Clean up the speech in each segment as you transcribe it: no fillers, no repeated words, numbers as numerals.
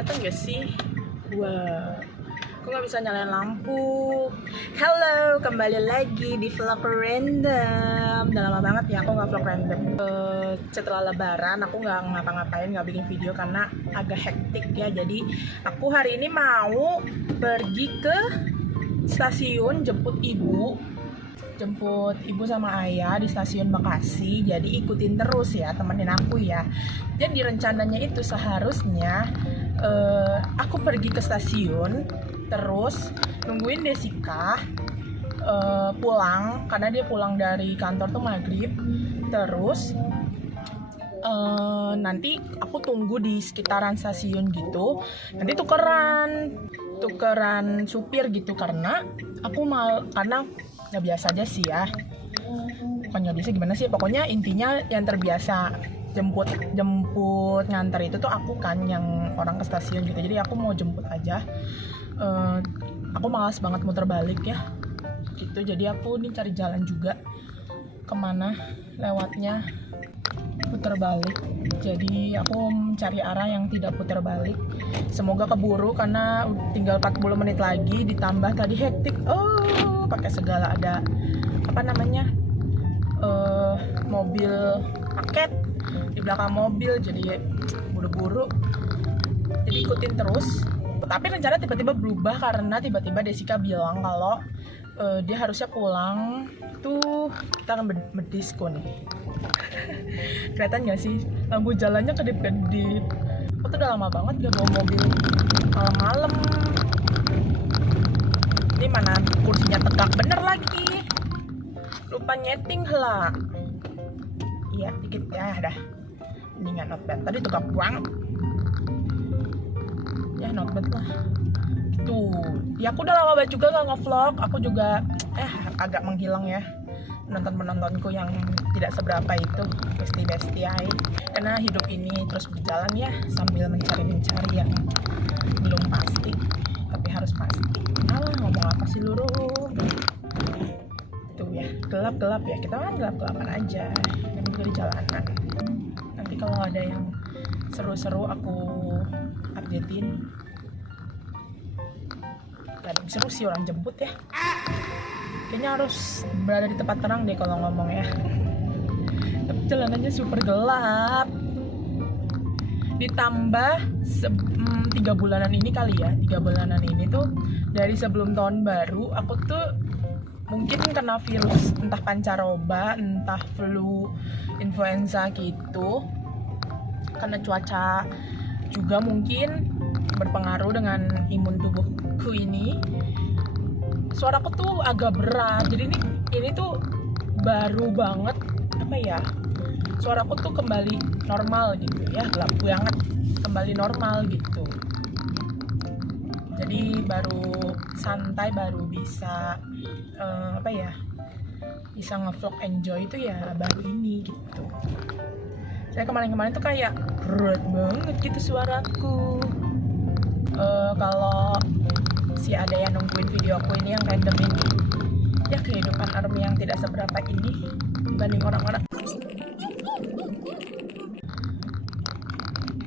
Kelihatan gak sih? Wah, aku nggak bisa nyalain lampu. Halo, kembali lagi di vlog random. Udah lama banget ya aku nggak vlog random. Setelah lebaran aku nggak ngapa-ngapain, nggak bikin video karena agak hektik ya. Jadi aku hari ini mau pergi ke stasiun jemput ibu sama ayah di stasiun Bekasi. Jadi ikutin terus ya, temenin aku ya. Jadi rencananya itu seharusnya aku pergi ke stasiun, terus nungguin Desika pulang karena dia pulang dari kantor tuh maghrib. Terus nanti aku tunggu di sekitaran stasiun gitu. Nanti tukeran supir gitu karena nggak biasa aja sih ya, bukan nggak bisa gimana sih, pokoknya intinya yang terbiasa jemput nganter itu tuh aku kan, yang orang ke stasiun gitu. Jadi aku mau jemput aja. Aku malas banget muter balik ya gitu. Jadi aku nih cari jalan juga kemana lewatnya puter balik. Jadi aku mencari arah yang tidak puter balik. Semoga keburu karena tinggal 40 menit lagi, ditambah tadi hektik. Pakai segala ada mobil paket di belakang mobil, jadi buru-buru. Jadi ikutin terus. Tapi rencana tiba-tiba berubah karena tiba-tiba Desika bilang kalau dia harusnya pulang tuh, kita akan berdisko nih. Kelihatan gak sih lampu jalannya kedip-kedip. Aku tuh udah lama banget gak bawa mobil malam-malam. Ini mana kursinya tegak bener lagi, lupa nyeting lah. Iya dikit ya, dah ini nggak not bad. Tadi tegak banget ya, not bad lah tuh ya. Aku udah lama banget juga gak nge-vlog. Aku juga agak menghilang ya penontonku yang tidak seberapa itu, besti ay. Karena hidup ini terus berjalan ya, sambil mencari yang belum pasti tapi harus pasti. Ngomong apa sih luru tuh ya, gelap ya, kita kan gelap-gelapan aja yang juga di jalanan. Nanti kalau ada yang seru-seru aku updatein. Gak ada seru sih orang jemput ya, kayaknya harus berada di tempat terang deh kalau ngomong ya. Tapi jalanannya super gelap, ditambah 3 bulanan ini kali ya, 3 bulanan ini tuh dari sebelum tahun baru aku tuh mungkin kena virus, entah pancaroba, entah flu, influenza gitu. Karena cuaca juga mungkin berpengaruh dengan imun tubuhku ini. Suaraku tuh agak berat. Jadi ini tuh baru banget suaraku tuh kembali normal gitu ya, gelap banget kembali normal gitu. Jadi baru santai, baru bisa bisa nge-vlog enjoy itu ya baru ini gitu. Saya kemarin tuh kayak berat banget gitu suaraku. Kalau ada yang nungguin video aku ini yang random ini ya, kehidupan ARMY yang tidak seberapa ini dibanding orang-orang.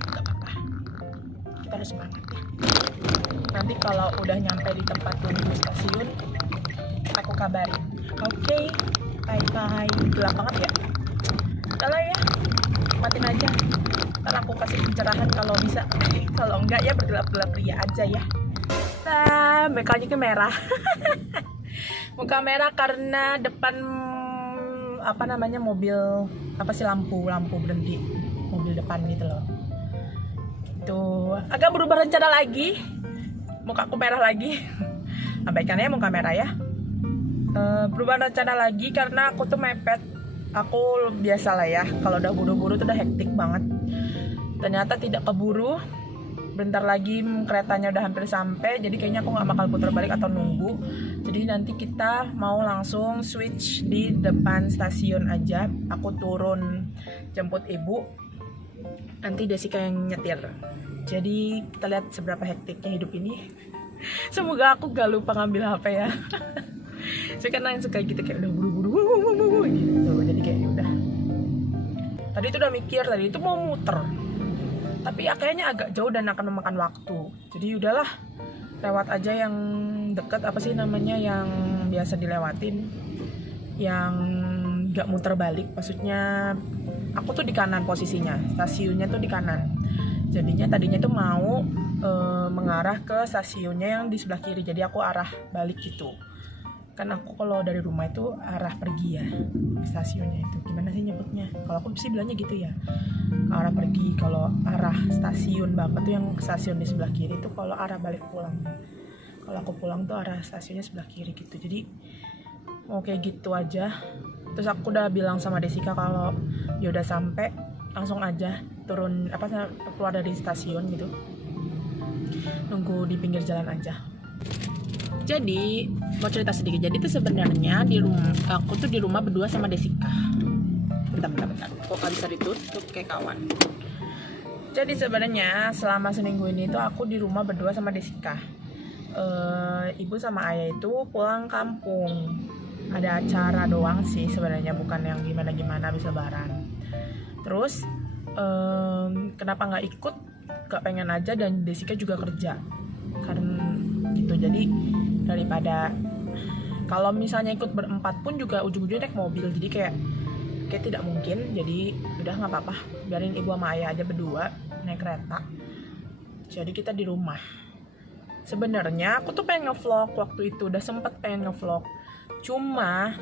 Gak apa-apa, kita harus semangat ya. Nanti kalau udah nyampe di tempat tunggu stasiun aku kabarin. Oke, bye. Gelap banget ya, udah lah ya, matiin aja. Ntar aku kasih pencerahan kalau bisa. Kalau enggak ya bergelap-gelap ria aja ya. Mukanya merah. Muka merah karena depan mobil lampu berhenti, mobil depan gitu loh. Tuh agak berubah rencana lagi, mukaku merah lagi. Abaikan ya muka merah ya. Berubah rencana lagi karena aku tuh mepet. Aku biasa lah ya, kalau udah buru-buru tuh udah hektik banget. Ternyata tidak keburu. Bentar lagi keretanya udah hampir sampai, jadi kayaknya aku gak bakal putar balik atau nunggu. Jadi nanti kita mau langsung switch di depan stasiun aja. Aku turun jemput ibu, nanti Desika yang nyetir. Jadi kita lihat seberapa hektiknya hidup ini. Semoga aku gak lupa ngambil HP ya. Saya kan yang suka gitu, kayak udah buru-buru gitu. Jadi kayak udah. Tadi itu udah mikir, tadi itu mau muter. Tapi ya kayaknya agak jauh dan akan memakan waktu. Jadi udahlah, lewat aja yang deket, apa sih namanya, yang biasa dilewatin, yang gak muter balik. Maksudnya aku tuh di kanan posisinya, stasiunnya tuh di kanan. Jadinya tadinya tuh mau mengarah ke stasiunnya yang di sebelah kiri. Jadi aku arah balik gitu. Kan aku kalau dari rumah itu arah pergi ya ke stasiunnya itu. Gimana sih nyebutnya? Kalau aku sih bilangnya gitu ya, arah pergi. Kalau arah stasiun banget tuh yang stasiun di sebelah kiri itu kalau arah balik pulang. Kalau aku pulang tuh arah stasiunnya sebelah kiri gitu. Jadi mau kayak gitu aja. Terus aku udah bilang sama Desika kalau ya udah sampai langsung aja turun, keluar dari stasiun gitu, nunggu di pinggir jalan aja. Jadi mau cerita sedikit. Jadi tuh sebenarnya aku tuh di rumah berdua sama Desika. Bentar. Kok gak bisa ditutup kayak kawan. Jadi sebenarnya selama seminggu ini tuh aku di rumah berdua sama Desika. Ibu sama ayah itu pulang kampung. Ada acara doang sih sebenarnya, bukan yang gimana habis lebaran. Terus kenapa nggak ikut? Gak pengen aja, dan Desika juga kerja karena gitu. Jadi daripada kalau misalnya ikut berempat pun juga ujung-ujungnya naik mobil, jadi kayak tidak mungkin. Jadi udah nggak apa-apa, biarin ibu sama ayah aja berdua naik kereta. Jadi kita di rumah. Sebenarnya aku tuh pengen ngevlog waktu itu, udah sempet pengen ngevlog, cuma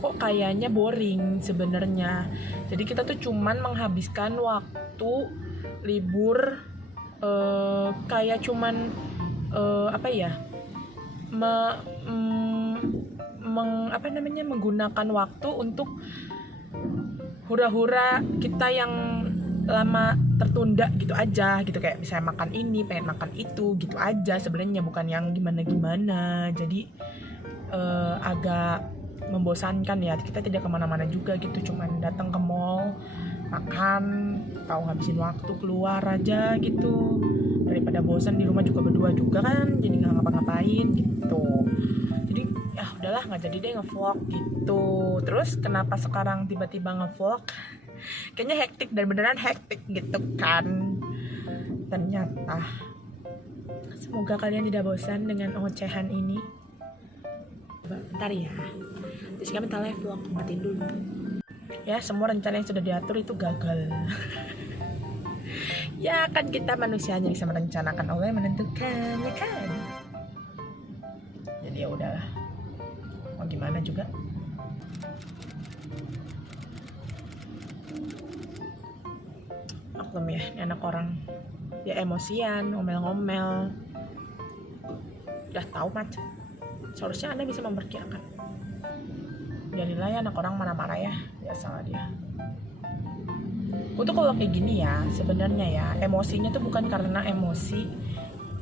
kok kayaknya boring sebenarnya. Jadi kita tuh cuman menghabiskan waktu libur kayak cuman menggunakan waktu untuk hura-hura kita yang lama tertunda gitu aja gitu, kayak misalnya makan ini, pengen makan itu gitu aja sebenarnya, bukan yang gimana-gimana. Jadi agak membosankan ya, kita tidak kemana-mana juga gitu, cuman datang ke mall, makan, tahu ngabisin waktu keluar aja gitu, daripada bosan di rumah juga berdua juga kan, jadi nggak ngapa-ngapain gitu. Jadi ya udahlah, nggak jadi deh ngevlog gitu. Terus kenapa sekarang tiba-tiba ngevlog? Kayaknya hektik, dan beneran hektik gitu kan ternyata. Semoga kalian tidak bosan dengan ocehan ini. Bentar ya, terus kami live vlog, matiin dulu ya. Semua rencana yang sudah diatur itu gagal. Ya kan, kita manusia hanya bisa merencanakan, Allah yang menentukan, ya kan. Jadi ya udahlah, mau gimana juga. Maklum ya, ini anak orang dia emosian, ngomel-ngomel, udah tahu macam. Seharusnya Anda bisa memperkirakan. Biarinlah ya anak orang marah-marah ya, biasalah dia. Aku tuh kalau kayak gini ya, sebenarnya ya emosinya tuh bukan karena emosi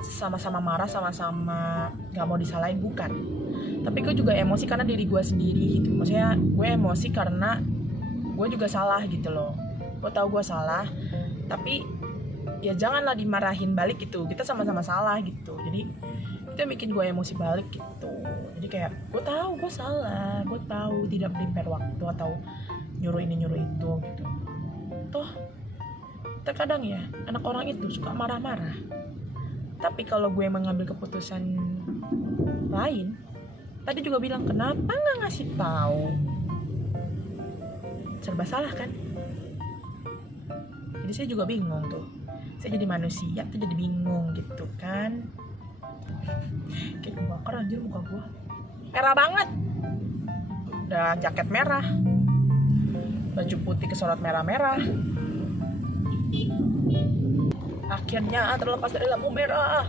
sama-sama marah, sama-sama gak mau disalahin, bukan. Tapi gue juga emosi karena diri gue sendiri gitu. Maksudnya gue emosi karena gue juga salah gitu loh. Gue tahu gue salah, tapi ya janganlah dimarahin balik gitu. Kita sama-sama salah gitu. Jadi itu yang bikin gue emosi balik gitu. Jadi kayak gue tahu gue salah, gue tahu tidak prepare waktu atau nyuruh ini nyuruh itu gitu. Toh terkadang ya anak orang itu suka marah-marah, tapi kalau gue mengambil keputusan lain, tadi juga bilang kenapa nggak ngasih tahu, serba salah kan. Jadi saya juga bingung tuh, saya jadi manusia tuh jadi bingung gitu kan. Kayak kebakar anjir muka gue, merah banget, udah jaket merah, baju putih kesorot merah-merah, akhirnya terlepas dari lampu merah.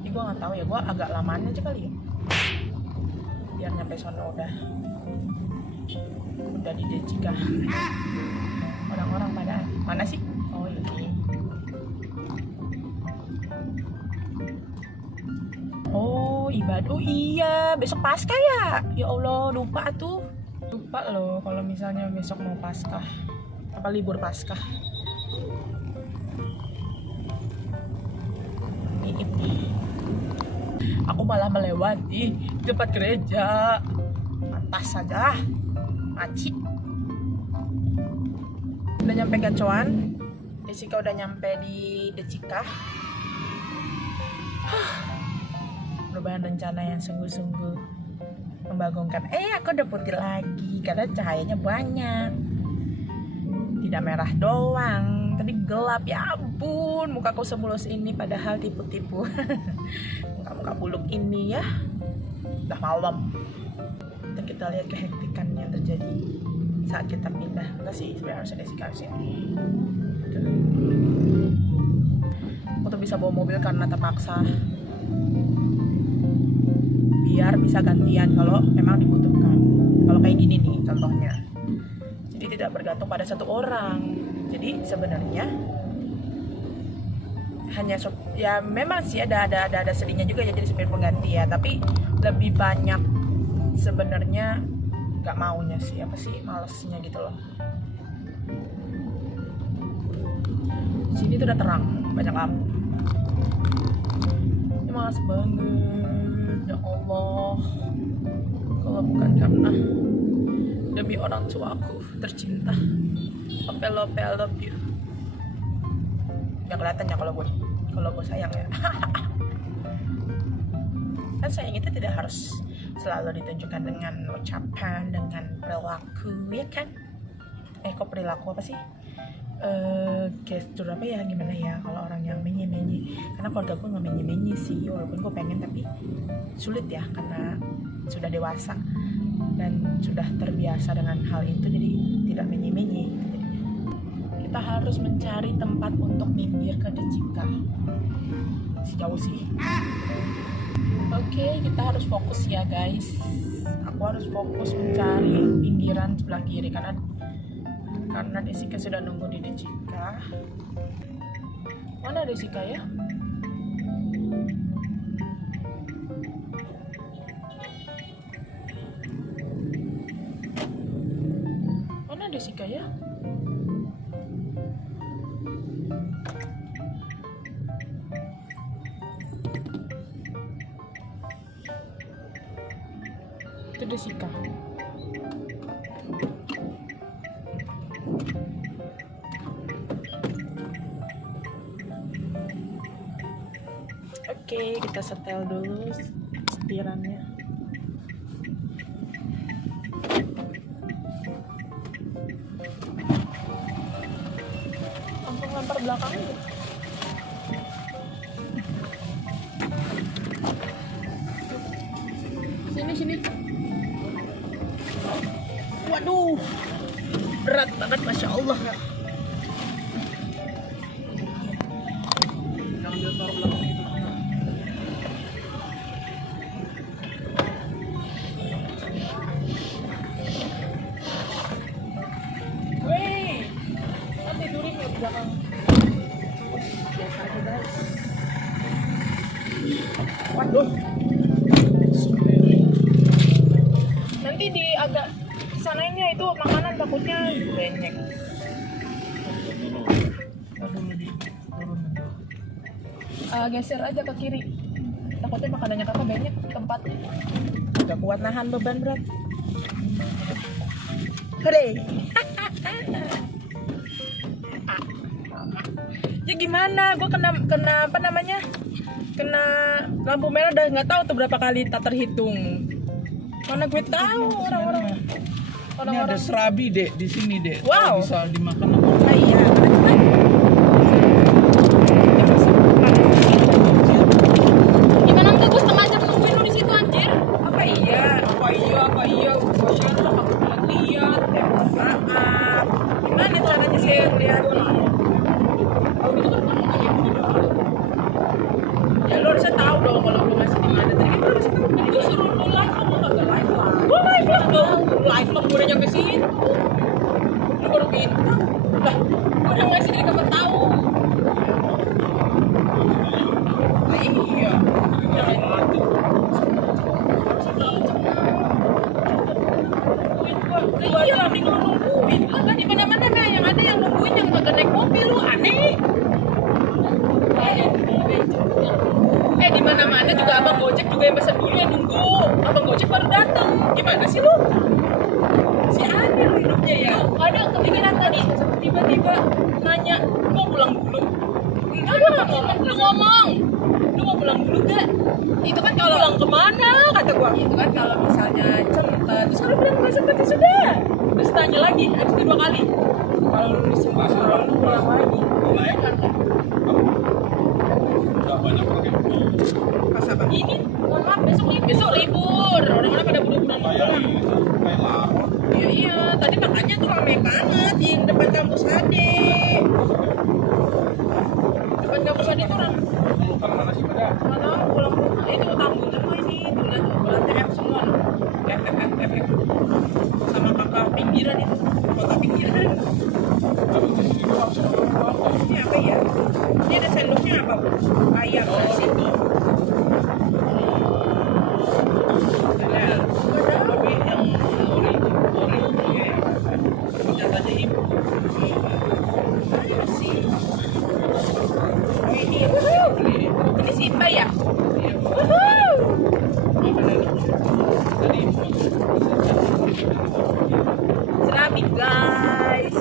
Ini gue nggak tahu ya, gue agak lamaan aja kali ya, biar nyampe sono udah di Desika. Orang-orang pada mana sih? Oh ini. Oh ibadah. Oh iya, besok Paskah ya? Ya Allah, lupa tuh. Lupa loh kalau misalnya besok mau Paskah. Apa libur Paskah? Ini. Aku malah melewati tempat gereja. Atas saja lah. Maci. Udah nyampe Gacoan. Jessica udah nyampe di Decika. Perubahan rencana yang sungguh-sungguh membagongkan. Aku udah putih lagi karena cahayanya banyak. Tidak merah doang, tadi gelap. Ya ampun, mukaku semulus ini padahal tipu-tipu. Muka-muka buluk ini ya. Udah malam. Kita lihat kehektikan yang terjadi saat kita pindah. Enggak sih, sebenarnya harus ada sikap sini. Aku tuh bisa bawa mobil karena terpaksa, biar bisa gantian kalau memang dibutuhkan. Kalau kayak gini nih contohnya, jadi tidak bergantung pada satu orang. Jadi sebenarnya hanya ya memang sih ada sedihnya juga ya jadi supir pengganti ya, tapi lebih banyak sebenarnya nggak maunya sih, malesnya gitu loh. Sini tuh udah terang, banyak lampu. Ini malas banget, ya Allah. Kalau bukan karena demi orang tuaku tercinta, I love you. Ya kelihatan ya kalau gue sayang ya. Kan sayang itu tidak harus selalu ditunjukkan dengan ucapan, dengan perilaku, ya kan? Kok perilaku apa sih? Gestur apa ya, gimana ya kalau orang yang menye-menye. Karena keluarga gue nggak menye-menye sih, walaupun gue pengen tapi sulit ya karena sudah dewasa dan sudah terbiasa dengan hal itu, jadi tidak menye-menye gitu jadinya. Kita harus mencari tempat untuk minggir ke Decika. Sejauh sih. Oke, kita harus fokus ya guys. Aku harus fokus mencari pinggiran sebelah kiri karena Jessica sudah nunggu di Decika. Mana Jessica ya? Mana Jessica ya? Itu Jessica. Oke, kita setel dulu setirannya. Langsung lempar belakang aja. Sini. Waduh, berat banget, Masya Allah. Waduh, nanti di agak sananya itu makanan takutnya banyak. Geser aja ke kiri, takutnya makanannya kakak banyak tempatnya. Gak kuat nahan beban berat. Hore. Ya gimana, gue kena apa namanya, kena lampu merah udah nggak tahu tuh berapa kali tak terhitung. Mana gue tahu orang-orang. Ini ada serabi dek di sini dek. Wow. Bisa dimakan apa? Iya. Gimana enggak, gue setengah jam nungguin lu di situ anjir. Apa iya? Gue share lo nggak lihat. Maaf. Gimana caranya sih lihat? Ya lu harusnya tahu dong kalau gue masih di mana. Tadi kan lu harusnya tahu. Jadi gue suruh lu live, kamu kagak live lah. Gue live lah dong. Live lah, gue udah nyampe sini. Lu baru bintang. Lah, gue udah ngasih dia kapan tahu. Iya. Iya, mending lu nungguin. Lah di mana-mana nah yang ada yang nungguin yang kagak naik mobil, lu aneh. Di mana-mana juga abang Gojek juga yang pesan dulu yang nunggu. Abang Gojek baru datang. Gimana sih lu? Si aneh lu hidupnya ya. Ada kepikiran tadi tiba-tiba nanya mau pulang pulang dulu. Lu ngomong. Lu mau pulang dulu gak? Itu kan kalau pulang kemana kata gua. Itu kan kalau misalnya cepet. Terus kalau bilang nggak sempet ya sudah. Terus tanya lagi, habis itu 2 kali. Kalau lu disebut lu pulang lagi. Lumayan kan? Nggak banyak pakai. Pas apa? Ini, mohon maaf besok libur. Orang-orang pada buru-buru pulang. Kayak larut. Iya, tadi makanya tuh rame banget di depan kampus Ade. Depan kampus Ade tuh orang Bukan mana sih pada? nggak tahu pulang rumah. Itu tanggung semua ini, tuh lihat tuh TF semua. FF. Sama kakak pinggiran itu, kota pinggiran. Tapi di sini doang sih. Ini apa ya? Ini ada sendoknya apa? Ayam nasi. Tapi yang ori permintaannya ibu. Ini Simba ya? Serabi guys.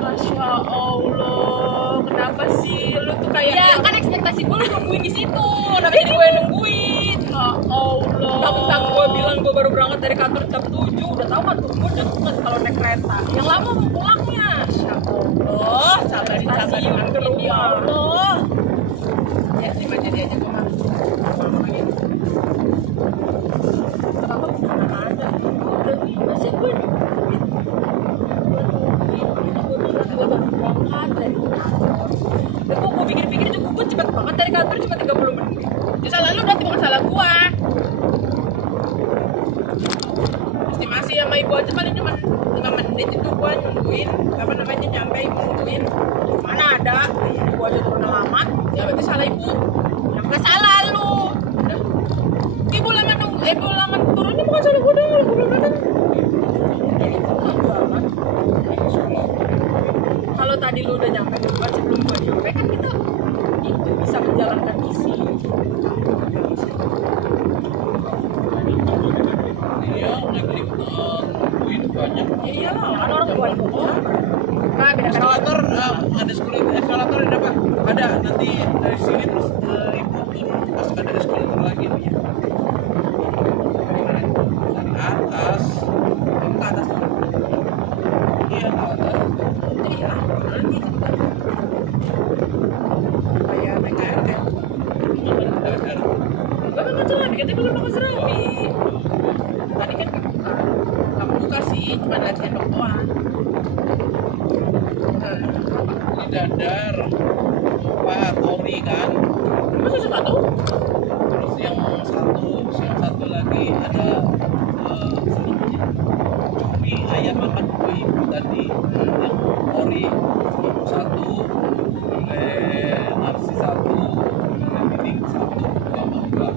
Masya Allah, kenapa sih lu tuh kayak ya kan ekspektasi gue lu nungguin di situ, tapi jadi gue nungguin. Ya Allah. Tapi gue bilang gue baru berangkat dari kantor jam 7, udah tahu kan tuh gue deket kalau naik kereta. Yang lama mau pulangnya. Masya Allah, sabarin ke rumah. Ya Allah. Ya, terima jadi aja gue mah. Kalau mana ada, berarti masih gue nungguin. Gue mau pikir-pikir juga gue cepet banget dari kantor cuma 30 menit. Ya salah lu berarti bukan salah gua. Estimasi sama ibu aja paling cuma 5 menit itu gua nungguin apa namanya nyampe ibu nungguin. Mana ada ibu aja tuh udah lama. Ya berarti salah ibu. Yang nggak salah lu. Udah. Ibu lama nunggu, ibu lama turunnya bukan salah gua dong. Ibu belum datang. Kalau tadi lu udah nyampe duluan sebelum gua nyampe kan kita itu bisa menjalankan misi. Iya, naik nungguin banyak. Ya iyalah, kan orang tua ibu nah beda kan Eskalator ada eskalator ada apa? Ada nanti dari sini terus ibu turun pas ada eskalator lagi nih. Dari atas ke atas. Iya ke atas. iya nanti itu kayak naik KRL Dadar. gua kan serabi, katanya belum makan serabi tadi kan gak buka sih, cuma lihat sendok doang. Ini dadar. Empat ori kan. Masa sepatu? Terus yang satu lagi ada cumi ayam makan dua ibu tadi. Yang ori satu, nasi satu, piring satu, sama dua.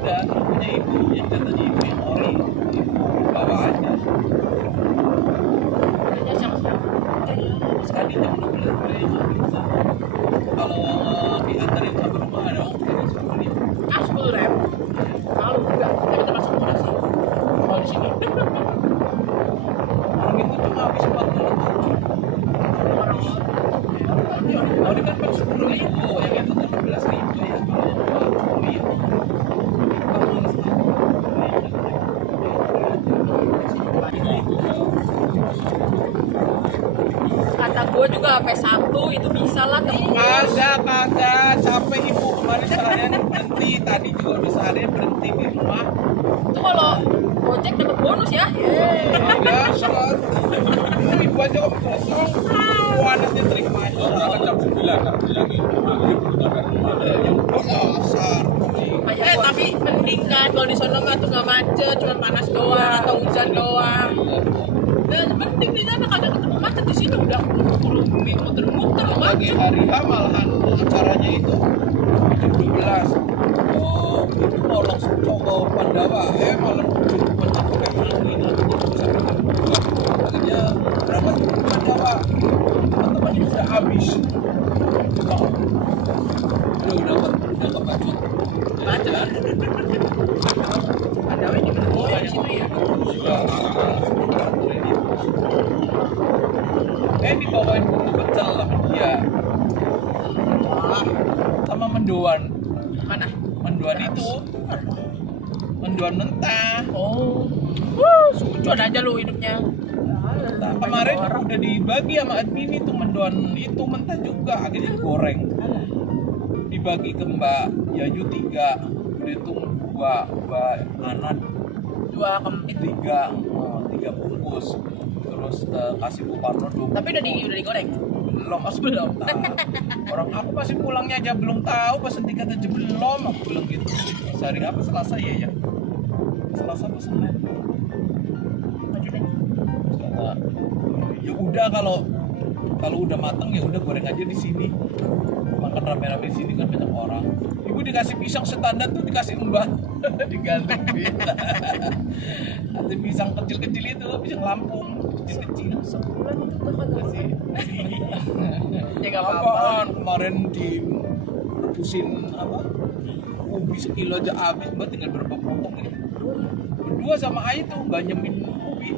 Udah punya ibu yang katanya ibu yang ori, ibu bawa aja. Kerja siapa? Sekali jam 12 kayaknya. Kalau diantarin sampai rumah ada ongkir sama dia. 10.000 malu juga, tapi termasuk murah sih kalau di sini. Orang itu cuma habis 47. Kalau di kan 10.000, yang itu 17.000 ya. Oh iya. Kata gue juga P1 itu bisa lah tembus. Kagak capek ibu kemarin seharian berhenti tadi juga udah seharian berhenti di rumah. Itu kalau Gojek dapat bonus ya. Ya sholat. Ibu aja kok kosong. Wanitnya terima aja. Kan jam 9 kan bilangin maghrib udah kan. Dasar. Tapi mending kan kalau di sono nggak tuh nggak macet, cuma panas doang atau hujan doang. Dan mending di sana kagak ketemu macet, di sini udah muter-muter Pagi hari H malahan acaranya itu jam 12. Oh, itu mau langsung coba Pandawa. Malah cuma pakai angin nanti bisa akhirnya berapa di Pandawa teman-temannya udah habis. Udah kepacut. macet. Dibawain bumbu pecel sama dia. Sama mendoan. Mana? Mendoan itu. Mendoan mentah. Oh. Sujon aja lu hidupnya. Nah, kemarin udah dibagi sama admin itu mendoan itu mentah juga, akhirnya digoreng. Dibagi ke Mbak Yayu 3, udah itu 2, Mbak Anat 2 kempit. 3 bungkus. Terus kasih Bu Parno 2. Tapi udah digoreng. Belum, mas belum tahu. Orang aku masih pulangnya aja belum tahu, pas nanti kata aja belum, aku bilang gitu. Hari apa, Selasa ya? Selasa apa Senin? Kata, ya udah kalau udah mateng ya udah goreng aja di sini. Makan rame-rame di sini kan banyak orang. Ibu dikasih pisang standar tuh dikasih Mbak digantung kita. Ada pisang kecil-kecil itu, pisang Lampung kecil-kecil. Sebulan itu bakal Kasih. ya nggak apa-apa. Apaan? Kemarin direbusin apa? Ubi sekilo aja habis, Mbak tinggal berapa potong ini. Berdua sama Ai tuh nggak nyemin ubi.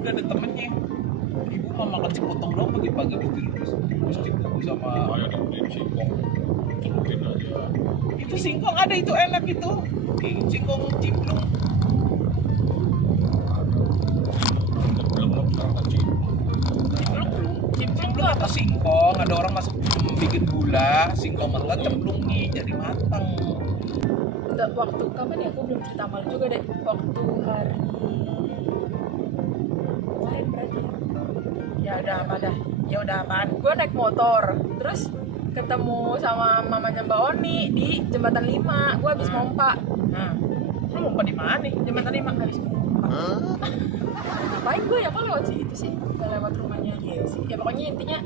Udah ada temennya. Ibu mau makan sepotong doang pagi-pagi habis direbus. Terus dibungkus sama Kayak dibeliin singkong. Mungkin aja. itu singkong ada itu enak itu. Singkong cimplung. Belum sekarang kan singkong. Cimplung tuh apa singkong? Ada orang masuk bikin gula, singkong mentah cemplungi jadi matang. Waktu kapan ya, aku belum cerita malu juga deh. Waktu hari kemarin berarti ya udah apa dah, ya udah apaan, gue naik motor terus ketemu sama mamanya Mbak Oni di jembatan 5. Gue habis mompa. Lu mompa di mana nih? Jembatan 5 habis mompa. Ngapain gue ya, kok lewat situ sih? Gak lewat rumahnya Yesi. Ya pokoknya intinya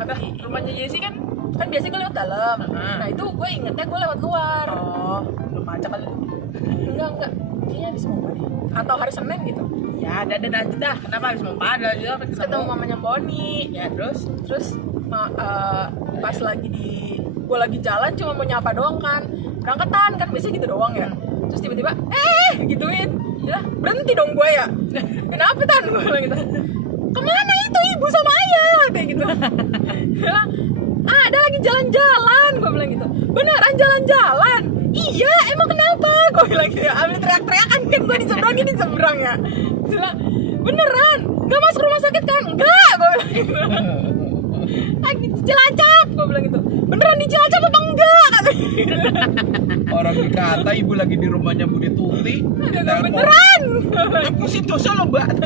agak rumahnya Yesi kan biasanya gue lewat dalam. Nah itu gue ingetnya gue lewat luar. Oh, belum aja kali. Enggak. Kayaknya habis mompa deh. Atau hari Senin gitu. Ya ada aja dah. Kenapa habis mompa? Ada aja ketemu mamanya Boni. Ya terus pas lagi gue lagi jalan cuma mau nyapa doang kan. Berangketan kan biasanya gitu doang ya. Terus tiba-tiba gituin. Ya, berhenti dong gue ya. Kenapa Tan? Gue bilang gitu. Kemana itu ibu sama ayah? Kayak gitu. Ada lagi jalan-jalan. Gue bilang gitu. Beneran jalan-jalan? Iya, emang kenapa? Gue bilang gitu. Ambil teriak-teriakan kan gue di seberang ya. Bilang, beneran? Gak masuk rumah sakit kan? Enggak. Gue bilang gitu. Lagi di Cilacap. Gue bilang gitu. Beneran di Cilacap apa enggak? Orang dikata ibu lagi di rumahnya Budi Tuti. Beneran. Aku sih dosa loh Mbak.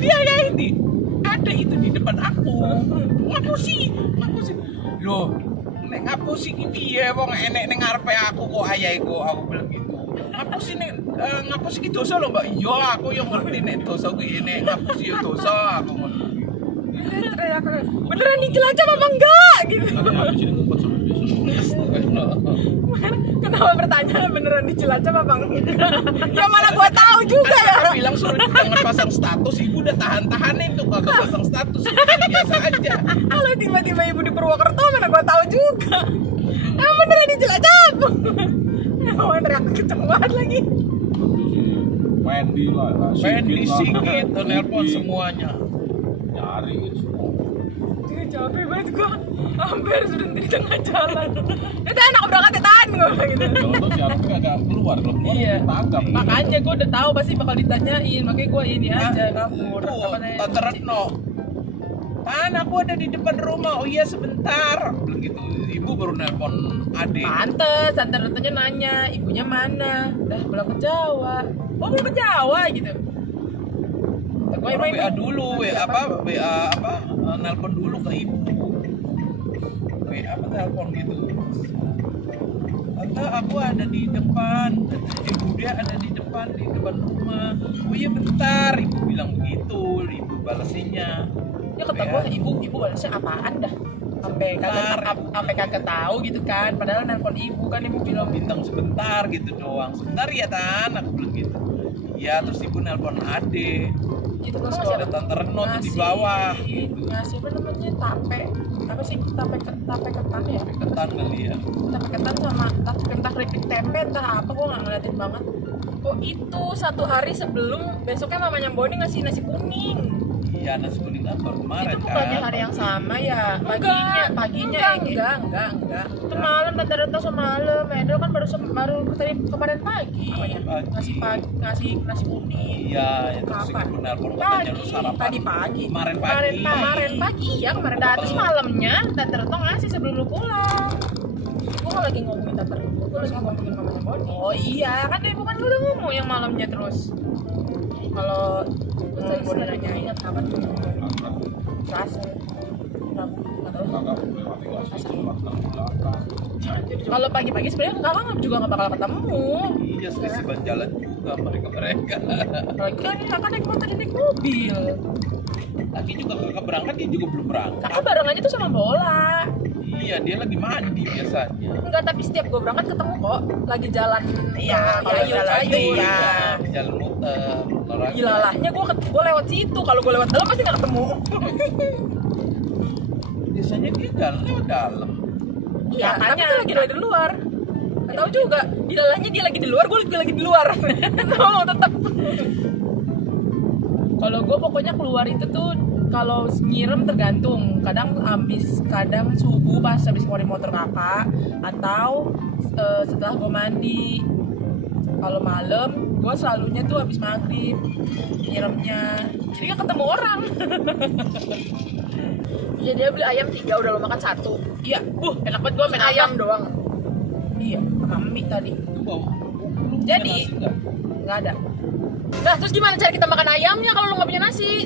Dia ya ini ada itu di depan aku. Aku sih. Loh, nek ngapusi ki piye wong enek ning ngarepe aku kok ayahe aku bilang gitu. Ngapusi nek ngapusi ki dosa lho Mbak. Iya, aku yang ngerti nek dosa kuwi nek ngapusi yo dosa aku. Teriak, beneran di Cilacap apa enggak? Gitu. Nanti habis ini ngumpet sampai besok. Kenapa pertanyaan beneran di Cilacap apa enggak? Ya malah gua tahu juga ya. Kan bilang suruh jangan pasang status, ibu udah tahan-tahanin tuh kagak pasang status. Biasa aja. Kalau tiba-tiba ibu di Purwokerto mana gua tahu juga. Beneran di Cilacap. Emang teriak kenceng banget lagi. Wendy lah, Wendy Sigit lah. nelpon semuanya. Nyariin semua. Capek banget gua. Hampir sudah di tengah jalan. Itu anak berangkat ya Tan, gua bilang gitu. Kalau tuh siarannya kagak keluar, kalau keluar Iya. ditangkap. Makanya gue udah tahu pasti bakal ditanyain, makanya gue ini aja kabur. Tante Retno. Tan, aku ada di depan rumah. Oh iya sebentar. Bilang gitu. Ibu baru nelpon adik. Pantes, Tante Retnonya nanya, ibunya mana? Dah pulang ke Jawa. Oh pulang ke Jawa gitu. Orang WA dulu, nelpon dulu ke ibu. WA apa telepon gitu. Tante, aku ada di depan. Ibu dia ada di depan rumah. Oh iya bentar, ibu bilang begitu. Ibu balasnya. Ya kata gue, ibu balasnya apaan dah? Sampai kagak tahu gitu kan. Padahal nelpon ibu kan, ibu bilang Bintang sebentar gitu doang. Sebentar ya Tan, aku bilang gitu. Iya, terus ibu nelpon ade. gitu Terus kan. ada Tante Retno tuh di bawah gitu. Ngasih apa namanya, tape ketan ya? Ketan kali ya. Tape ketan sama entah keripik tempe entah apa, gue nggak ngeliatin banget. Oh itu 1 hari sebelum besoknya mamanya Boni ngasih nasi kuning. Iya, nasi kuning apa kemarin Itu bukannya hari yang sama ya? Paginya enggak. Itu malam tante Retno semalam. Edo kan baru tadi kemarin pagi. Ngasih nasi kuning. Iya, itu sih Kapan? nelpon katanya lu sarapan. Tadi pagi. Kemarin pagi. Kemarin pagi ya, kemarin datang malamnya tante Retno ngasih sebelum lu pulang. Gue lagi ngomongin tante Retno, gue lagi ngomongin mamanya Boni. Oh iya, kan ibu kan udah ngomong yang malamnya terus. Kalau gue nanya ingat kapan tuh? Selasa. Rabu. Kakak melewati gak sih lewat belakang. Kalau pagi-pagi sebenarnya kakak juga nggak bakal ketemu. Iya, sesiban jalan juga mereka. Lagi kan kakak naik motor naik mobil. Lagi juga kakak berangkat, dia juga belum berangkat. Kakak barengannya tuh sama Bola. Iya, dia lagi mandi biasanya. Enggak, tapi setiap gue berangkat ketemu kok. Lagi jalan. Iya, Kalau jalan iya. jalan muter. Gila lahnya gue lewat situ. Kalau gue lewat dalam pasti nggak ketemu. Biasanya dia jalan lewat dalam. Iya, tapi tuh lagi di luar. Gak tahu juga. Dilalahnya dia lagi di luar, gue lagi di luar. No, tetap. Kalau gue pokoknya keluar itu tuh kalau nyirem tergantung. Kadang subuh pas habis ngori motor kakak atau setelah gue mandi. Kalau malam gue selalunya tuh habis maghrib nyiremnya. Jadi gak ketemu orang. Iya, dia beli ayam 3, udah lo makan 1. Iya, enak banget gue main ayam doang. Iya, sama mie tadi. Itu bawa. Jadi nggak ada. Nah, terus gimana cara kita makan ayamnya kalau lo nggak punya nasi?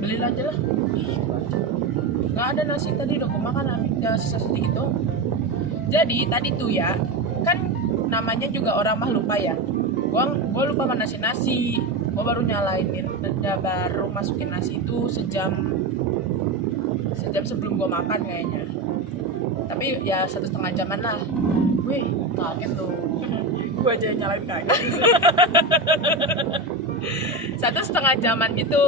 Beli aja lah. Nggak ada nasi tadi, udah gue makan ya sisa sedikit doang. Jadi tadi tuh ya, kan namanya juga orang mah lupa ya. Gue lupa mana nasi. Gue baru nyalainin, baru masukin nasi itu sejam sebelum gue makan kayaknya. Tapi ya 1,5 jaman lah. Wih, kaget tuh. Gue aja yang nyalain kaget. 1,5 jaman gitu.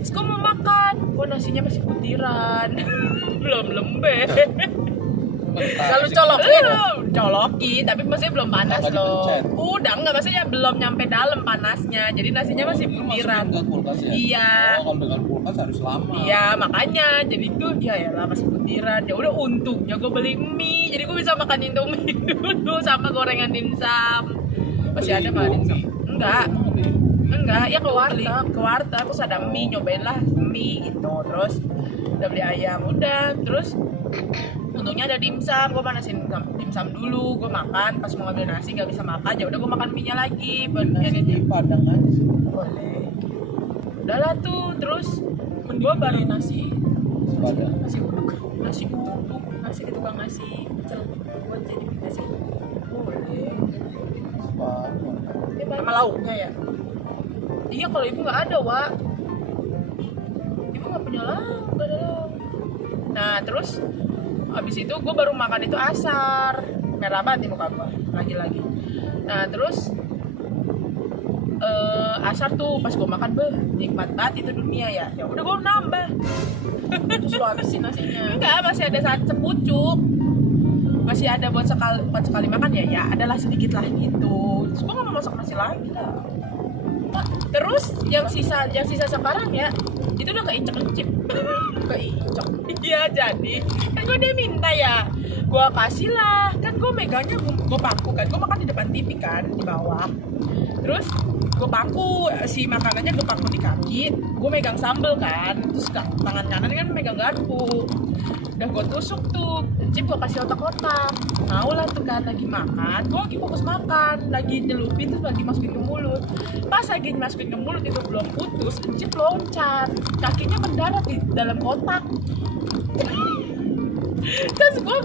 Terus gue mau makan, kok nasinya masih butiran. Belum lembek. Kalau colokin, tapi masih belum panas Nggak loh. dipencet. Udah enggak, maksudnya belum nyampe dalam panasnya. Jadi nasinya masih butiran. Masukin ke kulkas ya? Iya. Oh, kalau dengan kulkas harus lama. Iya, makanya jadi tuh ya lah masih butiran. Ya udah, untungnya gue beli mie. Jadi gue bisa makan Indomie dulu sama gorengan dimsum. Masih ada mah dimsum? Enggak, ya ke warteg terus ada mie, nyobain lah mie gitu. Terus udah beli ayam, udah terus untungnya ada dimsum, gue panasin dimsum dulu, gue makan, pas mau ngambil nasi nggak bisa makan, ya udah gue makan mie nya lagi. Nasi di Padang aja sih. Boleh. Udahlah tuh, terus gue baru nasi Padang. nasi di tukang nasi pecel, gue jadi nasi boleh. Sama lauknya ya. Iya, kalau ibu nggak ada, Wak. Ibu nggak punya lauk, nggak ada lauk. Nah, terus abis itu gue baru makan itu asar. Merah banget nih muka gue, lagi-lagi. Nah, terus asar tuh pas gue makan, nikmat banget itu dunia ya. Ya udah gue nambah. Terus lo habisin nasinya. Enggak, masih ada sepucuk. Masih ada buat sekali makan ya. Ya adalah sedikit lah gitu. Terus gue nggak mau masak nasi lagi lah. Terus yang sisa sekarang ya itu udah keinjek-injek. Keinjek. Iya, jadi kan gue dia minta ya, gue kasih lah. Kan gue megangnya gue paku kan, gue makan di depan TV kan, di bawah. Terus gue paku si makanannya, gue paku di kaki, gue megang sambel kan. Terus tangan kanan kan megang garpu. Udah gue tusuk tuh, Cip gue kasih otak-otak. Mau lah tuh kan, lagi makan, gue lagi fokus makan, lagi nyelupin terus lagi masukin ke mulut. Pas lagi masukin ke mulut itu belum putus, Cip loncat, kakinya mendarat di dalam kotak. Terus gue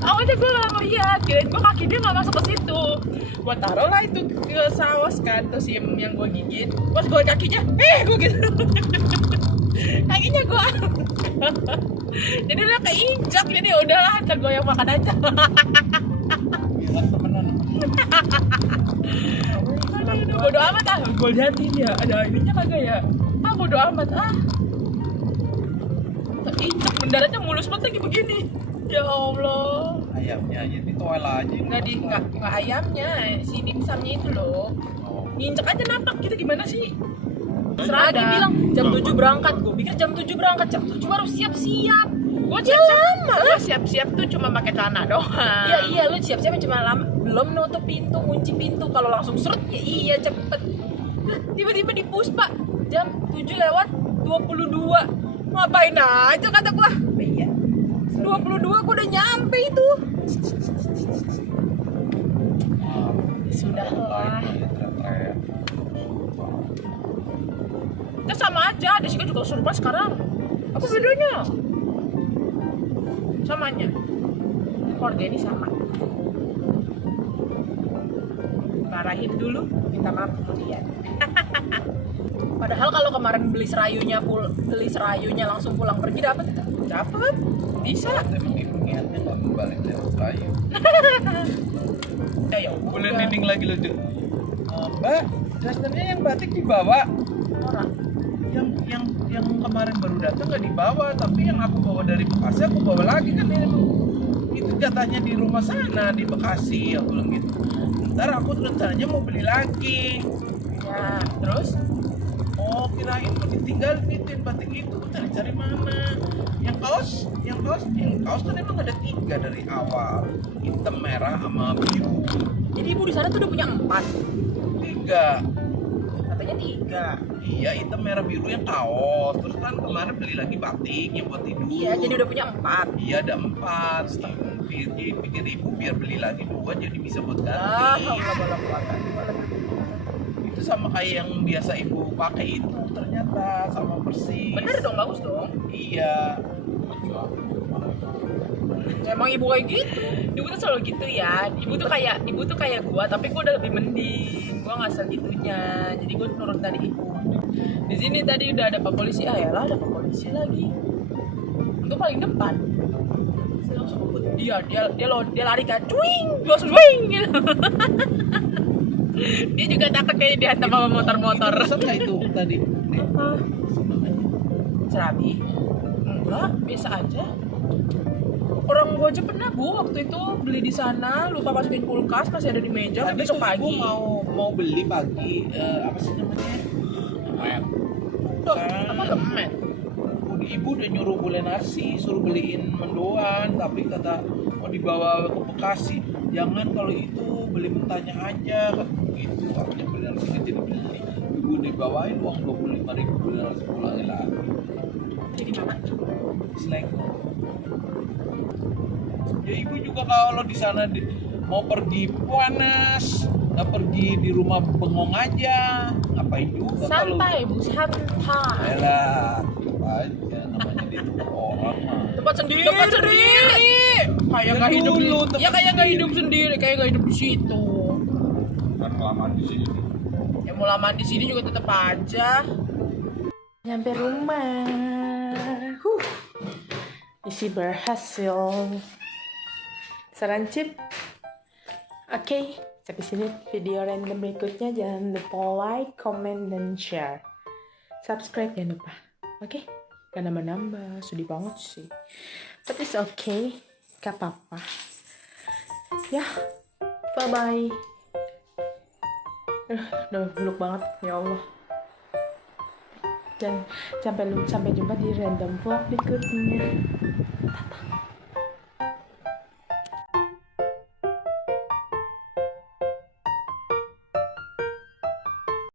awalnya gue gak ngeliat, kirain gue kaki dia gak masuk ke situ. Gue taruh lah itu ke saus kan, terus yang gue gigit. Pas gue kakinya, gue gitu. Kakinya gue jadi udah keinjak, jadi udahlah kan gue yang makan aja. Bilang temenan. Aduh, bodo amat ah, gue liatin ya, ada ininya kagak ya. Bodo amat ah. Keinjak, mendaratnya mulus banget lagi begini. Ya Allah. Ayamnya ya ditoel aja. Enggak ayamnya, si dimsumnya itu loh. Oh. Nginjek aja napak gitu, gimana sih? Serah dia bilang jam 7 berangkat. Gue pikir jam 7 berangkat, jam 7 baru siap-siap. Gue lama lah. Siap-siap tuh cuma pakai celana doang. Iya, lu siap-siap cuma lama. Belum nutup pintu, kunci pintu. Kalau langsung seret, ya iya cepet. Tiba-tiba di Puspa jam 7 lewat 22. Ngapain aja kata gue. Iya. 22 gue udah nyampe itu. Sudahlah. Ya sama aja, Desika juga surba sekarang. Apa bedanya? Samanya. Keluarga ini sama. Marahin dulu, minta maaf kemudian. Padahal kalau kemarin beli serayunya langsung pulang pergi dapat itu. Dapat. Bisa. Emang ibu niatnya nggak mau balik lewat Serayu. Ya Boleh dinding lagi lu tuh. Mbak, dasternya yang batik dibawa. orang. Yang kemarin baru datang nggak dibawa, tapi yang aku bawa dari Bekasi aku bawa lagi kan ini emang itu jatahnya di rumah sana di Bekasi, aku bilang gitu. Ntar aku rencananya mau beli lagi. Ya, terus Oh, kirain mau ditinggal di tin batik itu, cari-cari mana? Yang kaos kan emang ada 3 dari awal, hitam, merah, sama biru. jadi ibu di sana tuh udah punya 4. 3. Katanya 3. Iya, hitam, merah, biru yang kaos. Terus kan kemarin beli lagi batik yang buat tidur. Iya, jadi udah punya 4. Iya, ada 4. Pikir ibu biar beli lagi 2 jadi bisa buat Ah, ganti. Allah bola kuatan. Itu sama kayak yang biasa ibu pakai itu ternyata sama persis. Bener dong, bagus dong. Iya. Emang ibu kayak gitu. Ibu tuh selalu gitu ya. Ibu tuh kayak gua, tapi gua udah lebih mending. Gua nggak segitunya. Jadi gua nurut dari ibu. Di sini tadi udah ada Pak Polisi, ayolah ada Pak Polisi lagi. Untuk paling depan. Saya langsung ngebut. Dia lari kan, cuing, gua langsung cuing gitu. Dia juga takut kayaknya dihantam sama motor-motor. Itu nggak itu tadi? Apa? Serabi? Enggak, biasa aja. Orang gua aja pernah waktu itu beli di sana, lupa masukin kulkas, masih ada di meja, Tadi besok tuh pagi. ibu mau beli pagi apa sih namanya? Red. Apa lemet? Ibu udah nyuruh Bule Narsi suruh beliin mendoan, tapi kata mau dibawa ke Bekasi. Jangan kalau itu beli mentahnya aja, kata begitu. Akhirnya Bule Narsi jadi beli. Ibu dibawain uang 25.000, Bule Narsi pulangin lagi. Jadi mana? Slack. Ya ibu juga kalau di sana mau pergi panas, nggak pergi di rumah bengong aja, ngapain juga kalau Santai, Bu, santai. Elah, aja namanya di tempat orang mah. Tempat sendiri. Kayak nggak hidup di, Dulu, tempat ya kayak nggak sendiri. hidup sendiri, kayak nggak hidup di situ. Kan kelamaan di sini. Ya mau lama di sini juga tetap aja. Nyampe rumah. Misi berhasil. Saran chip. Oke, sampai sini video random berikutnya. Jangan lupa like, comment, dan share. Subscribe jangan lupa. Oke? Gak nambah-nambah, sedih banget sih. But it's okay, gak apa-apa. Ya, bye-bye. Udah buluk banget, ya Allah. Dan sampai jumpa di random vlog berikutnya.